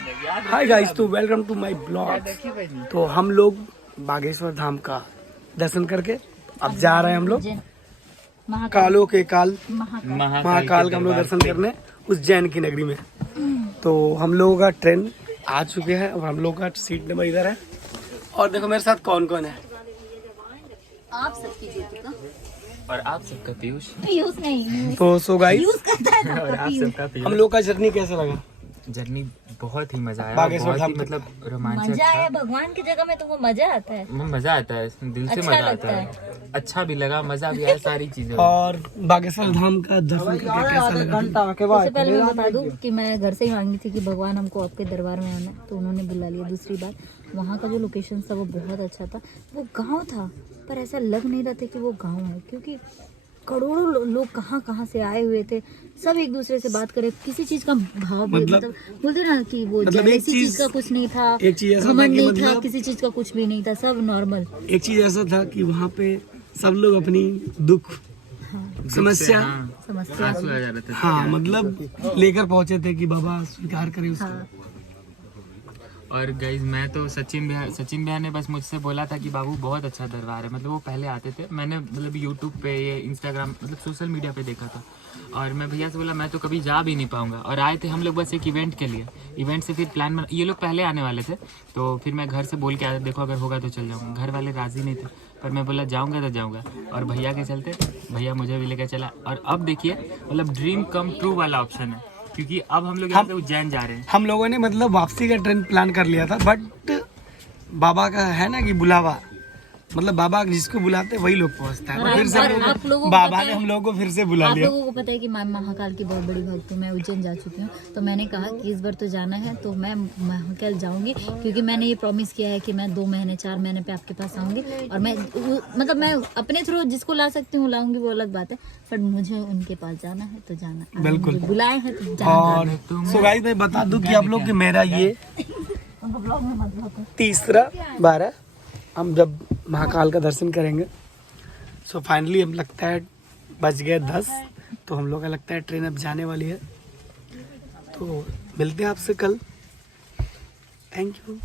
Hi guys, तो welcome to my blog. तो हम लोग बागेश्वर धाम का दर्शन करके अब जा रहे हैं हम लोग कालों के काल महाकाल का हम लोग दर्शन करने उज्जैन की नगरी में। तो हम लोगों का ट्रेन आ चुके हैं और हम लोग का सीट नंबर इधर है। और देखो मेरे साथ कौन कौन है। आप सबकी ज्योतिका और आप सबका पीयूष नहीं तो सो गाइस, और आप सबका हम पीयूष। लोग का जर्नी कैसा लगा? जर्नी बहुत ही मजा आया, बागेश्वर बहुत धाम ही तक। मतलब रोमांचक मजा था। है। भगवान की जगह में तुमको मजा आता है। मजा आता है, दिल से अच्छा मजा लगता आता है। अच्छा भी लगा, मजा भी आया, सारी चीजें। और बागेश्वर धाम का दर्शन करके कैसा लगा? सबसे पहले मैं बता दूं कि मैं घर से ही मांगी थी कि भगवान हमको आपके दरबार में आना, तो उन्होंने बुला लिया। दूसरी बात, वहाँ का जो लोकेशन था वो बहुत अच्छा था। वो गांव था पर ऐसा लग नहीं रहा था कि वो गांव है, क्योंकि करोड़ों लोग कहाँ कहाँ से आए हुए थे। सब एक दूसरे से बात करे, किसी चीज का भाव भी मतलब बोलते ना कि वो मतलब एक किसी चीज का कुछ नहीं था, एक चीज ऐसा था घमंड कि नहीं था, मतलब किसी चीज का कुछ भी नहीं था, सब नॉर्मल। एक चीज ऐसा था कि वहाँ पे सब लोग अपनी दुख समस्या समस्या आंसू आ जा रहे थे। हाँ मतलब लेकर पहुँचे थे कि बाबा स्वीकार करे उसको। हाँ। और गाइज मैं तो सचिन भैया ने बस मुझसे बोला था कि बाबू बहुत अच्छा दरबार है। मतलब वो पहले आते थे, मैंने मतलब यूट्यूब पे, ये इंस्टाग्राम, मतलब सोशल मीडिया पे देखा था। और मैं भैया से बोला मैं तो कभी जा भी नहीं पाऊंगा। और आए थे हम लोग बस एक इवेंट के लिए। इवेंट से फिर प्लान बना, ये लोग पहले आने वाले थे, तो फिर मैं घर से बोल के आया, देखो अगर होगा तो चल जाऊँगा। घर वाले राजी नहीं थे, पर मैं बोला जाऊँगा तो जाऊँगा। और भैया के चलते भैया मुझे भी लेकर चला। और अब देखिए मतलब ड्रीम कम ट्रू वाला ऑप्शन है, क्योंकि अब हम लोग यहाँ से उज्जैन जा रहे हैं। हम लोगों ने मतलब वापसी का ट्रेन प्लान कर लिया था, बट बाबा का है ना कि बुलावा, मतलब बाबा जिसको बुलाते वही लोग पहुंचता है। और तो फिर से आप लोगों को बाबा पता ने है- हम लोगों को फिर से बुला आप लिया। लोगों को पता है कि मैं महाकाल की बहुत बड़ी भक्त हूँ। मैं उज्जैन जा चुकी हूँ, तो मैंने कहा कि इस बार तो जाना है, तो मैं महाकाल जाऊंगी, क्योंकि मैंने ये प्रॉमिस किया है कि मैं 2 महीने 4 महीने पे आपके पास आऊंगी। और मैं मतलब मैं अपने थ्रू जिसको ला सकती हूँ लाऊंगी, वो अलग बात है, पर मुझे उनके पास जाना है तो जाना है। बिल्कुल। मुझे बुलाए हैं तो जाना और सो गाइस, मैं बता दूं कि आप लोग कि मेरा ये तीसरा बार है हम जब महाकाल का दर्शन करेंगे। सो फाइनली हम लगता है बज गए 10, तो हम लोग का लगता है ट्रेन अब जाने वाली है। तो मिलते हैं आपसे कल। Thank you.